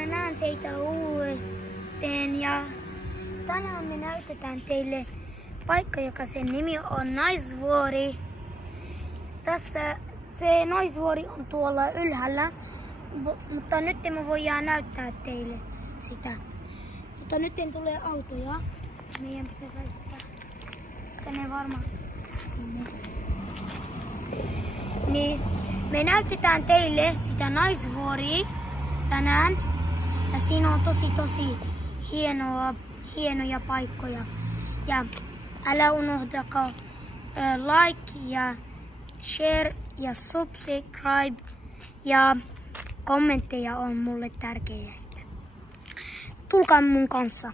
mä näen teitä uuteen ja tänään me näytetään teille paikka, joka sen nimi on Naisvuori. Tässä se Naisvuori on tuolla ylhäällä, mutta nyt me voidaan näyttää teille sitä. Mutta nyt tulee autoja. Meidän pitää väistää, koska ne varmaan sinne. Niin, me näytetään teille sitä Naisvuoria tänään. Ja siinä on tosi hienoja paikkoja. Ja älä unohtakaa like ja share ja subscribe ja kommentteja on mulle tärkeitä. Tulkaa mun kanssa.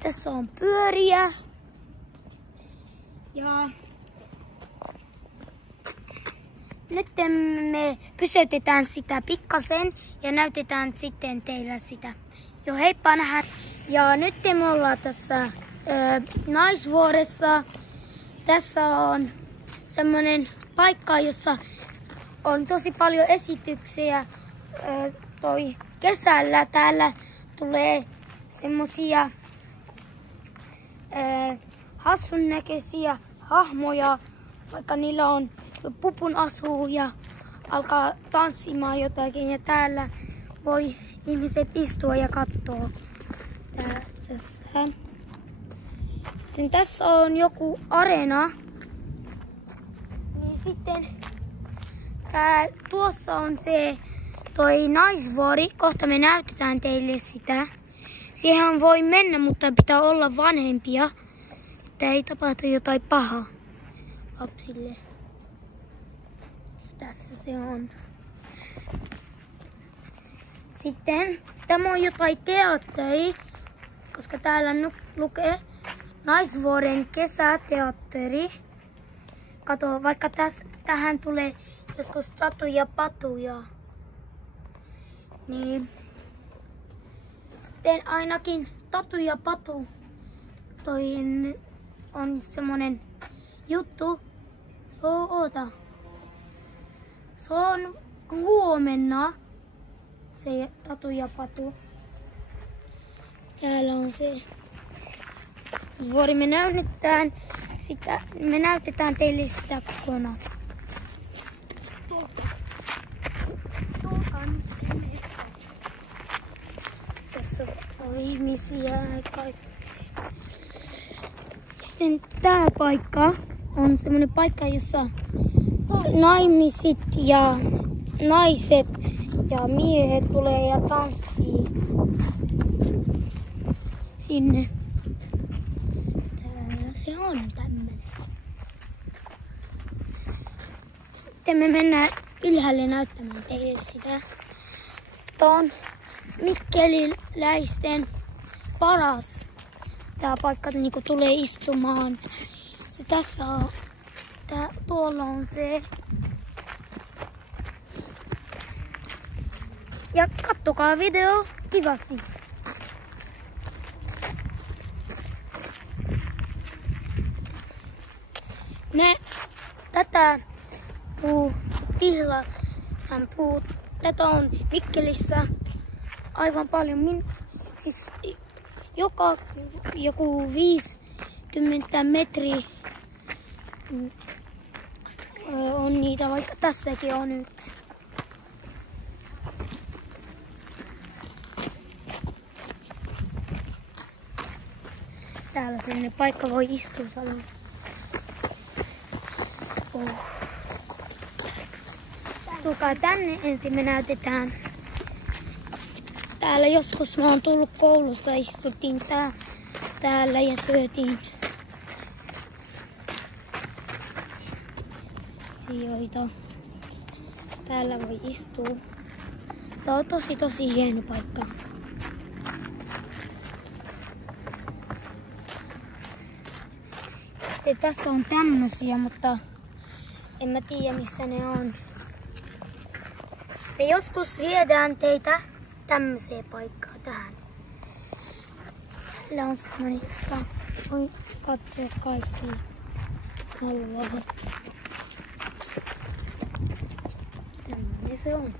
Tässä on pyöriä. Ja nyt me pysäytetään sitä pikkasen ja näytetään sitten teille sitä. Jo heippa nähdään. Ja nyt me ollaan tässä Naisvuoressa. Tässä on semmonen paikka, jossa on tosi paljon esityksiä. Toi kesällä täällä tulee semmosia hassun näköisiä hahmoja, vaikka niillä on pupun asu ja alkaa tanssimaan jotakin ja täällä voi ihmiset istua ja katsoa. Sitten tässä on joku areena. Niin sitten tuossa on se toi Naisvuori. Kohta me näytetään teille sitä. Siihen voi mennä, mutta pitää olla vanhempia, että ei tapahtu jotain pahaa lapsille. Tässä se on. Sitten tämä on jotain teatteri, koska täällä lukee Naisvuoren kesäteatteri. Kato, vaikka tähän tulee joskus Tatu ja Patuja. Niin. Sitten ainakin Tatu ja Patu toi on semmonen juttu. Oota. Se on huomenna se Tatu ja Patu. Täällä on se vuori. Me näytetään teille sitä kokonaan. Tässä on ihmisiä ja kaikki. Sitten tää paikka on semmonen paikka, jossa naimiset ja naiset ja miehet tulee ja tanssii sinne. Täällä se on tämmönen. Sitten me mennään ylhäälle näyttämään teille sitä. Tää on mikkeliläisten paras tää paikka, niinku tulee istumaan. Se tässä on. Tuolla on se. Ja kattokaa video kivasti. Tätä tätä on Mikkelissä aivan paljon. Siis joku 50 metriä on niitä, vaikka tässäkin on yksi. Täällä sellainen paikka voi istua sanoa. Tulkaa tänne, ensin me näytetään. Täällä joskus mä oon tullut koulussa, istuttiin täällä ja syötiin sijoita. Täällä voi istua. Tää on tosi hieno paikka. Sitten tässä on tämmösiä, mutta en mä tiedä missä ne on. Me joskus viedään teitä tämmöiseen paikkaan tähän. Täällä on semmonen, jossa voi katsoa kaikki haluaa. Tämmönen se on.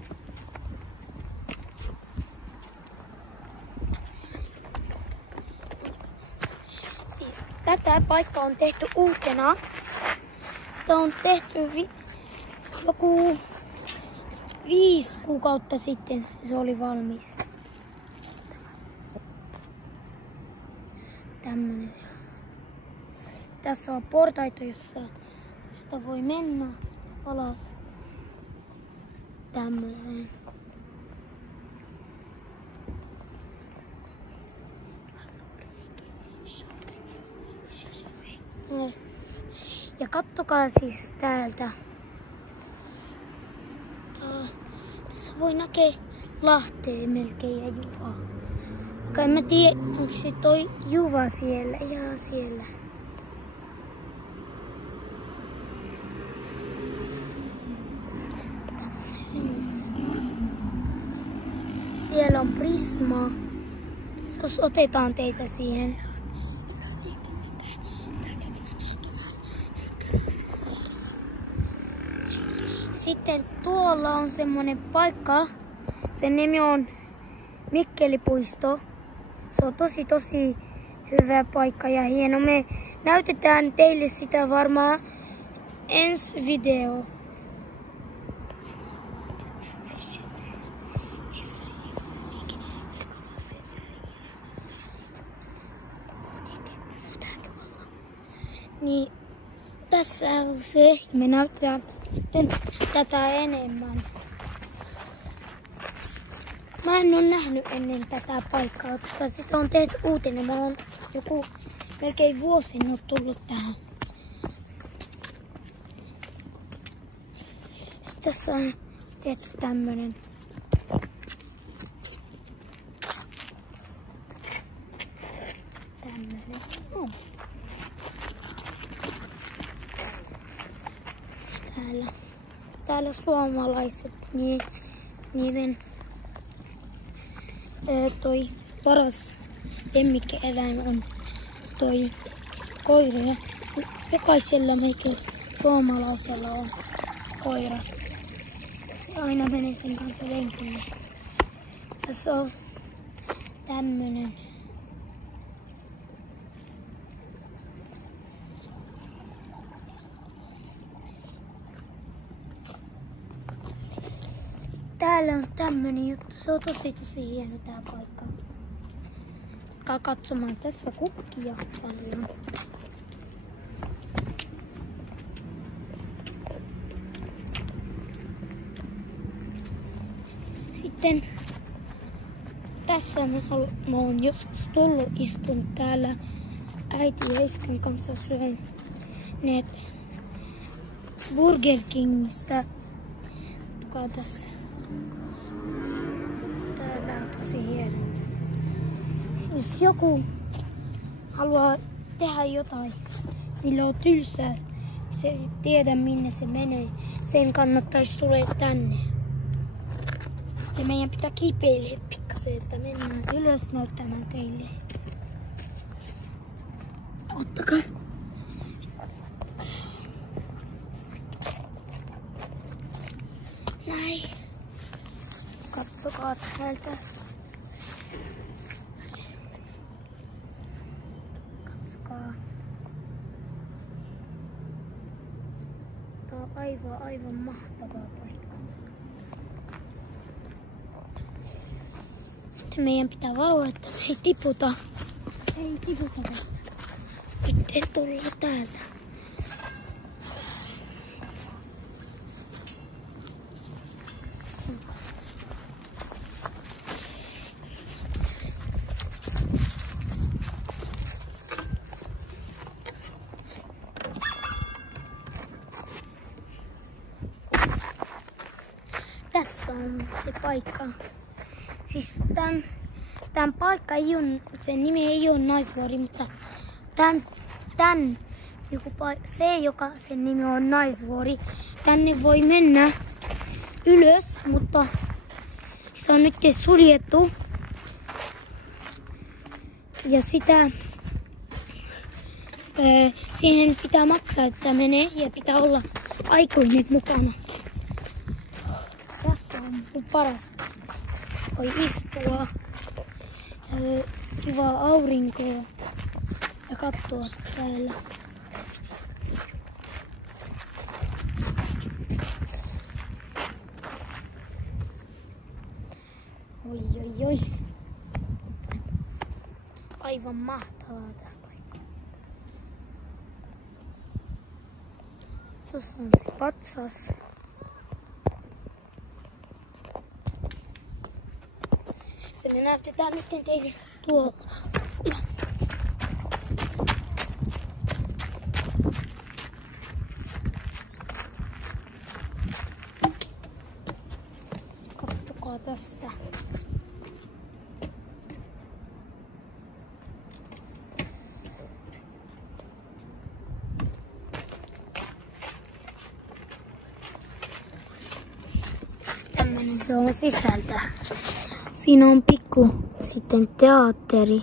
tätä paikkaa on tehty uutena. Tämä on tehty joku 5 kuukautta sitten se oli valmis. Tämmönen. Tässä on portaita, josta voi mennä alas. Tämmöinen. Ja kattokaa siis täältä. Tässä voi näkee Lahteen melkein ja Juvaa. Vaikka en mä tiedä, onko se toi Juva siellä. Ihan siellä. Siellä on Prisma. Joskus otetaan teitä siihen. Sitten tuolla on semmonen paikka. Sen nimi on Mikkelipuisto. Se on tosi hyvä paikka ja hieno. Me näytetään teille sitä varmaan ensi video. Niin tässä on se. Me näytetään tätä enemmän. Mä en ole nähnyt ennen tätä paikkaa, koska sitä on tehty uutena. Mä oon joku melkein vuosi tullut tähän. Sitten tässä on tehty tämmönen. Täällä suomalaiset, niiden toi paras lemmikkieläin on toi koira. Ja jokaisella meikä suomalaisella on koira. Se aina menee sen kanssa lenkille. Tässä on tämmönen. Täällä on tämmönen juttu. Se on tosi hieno tää paikka. Alkaa katsomaan tässä kukkia paljon. Sitten tässä mä oon joskus tullut istunut täällä äiti ja iskän kanssa syöneet Burger Kingistä. Tukaa tässä. Täällä on tosi hieno. Jos joku haluaa tehdä jotain, sillä on tylsää, se ei tiedä minne se menee, sen kannattaisi tulla tänne. Ja meidän pitää kipeillä pikkasen, että mennään ylös näyttämään teille. Ottakaa. Näin. Katsokaa täältä. Katsokaa. Tää on aivan mahtavaa paikka. Sitten meidän pitää valvoa, että me ei tiputa. Ei tiputa tästä. Nyt tulla täältä. Tässä on se paikka. Siis tämän paikka ei ole, sen nimi ei ole Naisvuori, mutta sen nimi on Naisvuori. Tänne voi mennä ylös, mutta se on nyt suljettu. Ja siihen pitää maksaa, että menee ja pitää olla aikuinen mukana. Tässä on mun paras paikka. Voi istua. Kivaa aurinkoa. ja katsoa täällä. Oi oi oi. Aivan mahtavaa tää paikka. Tuossa on se patsas. Se me näytetään nyt teille tuolla. Kattokaa tästä. Tämmönen se on sisältä. Siinä on pikku sitten teatteri.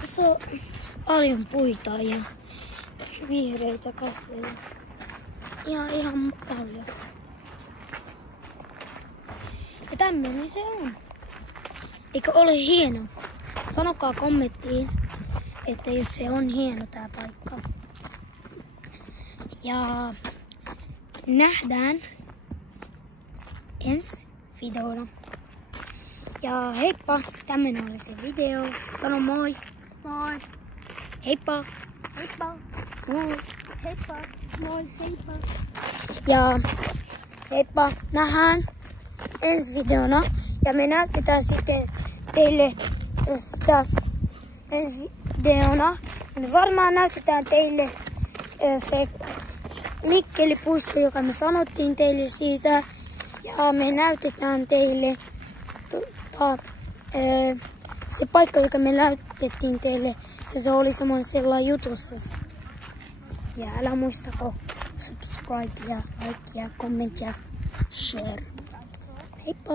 Tässä on paljon puita ja vihreitä kasveja. Ihan paljon. Ja tämmönen se on. Eikö ole hieno? Sanokaa kommenttiin, että jos se on hieno tää paikka. Ja nähdään ensi videona. Ja heippa, tämmönen oli se video. Sano moi. Moi. Heippa. Heippa. Moi. Heippa. Moi. Heippa. Ja heippa, nähdään ensi videona. Ja me näytetään sitten teille sitä ensi videona. Me varmaan näytetään teille se Mikkeli-pussu, joka me sanottiin teille siitä. Ja me näytetään teille se paikka, joka me näytettiin teille. Se oli semmoisella jutussa. Ja älä muistako subscribe ja like ja comment ja share. Heippa!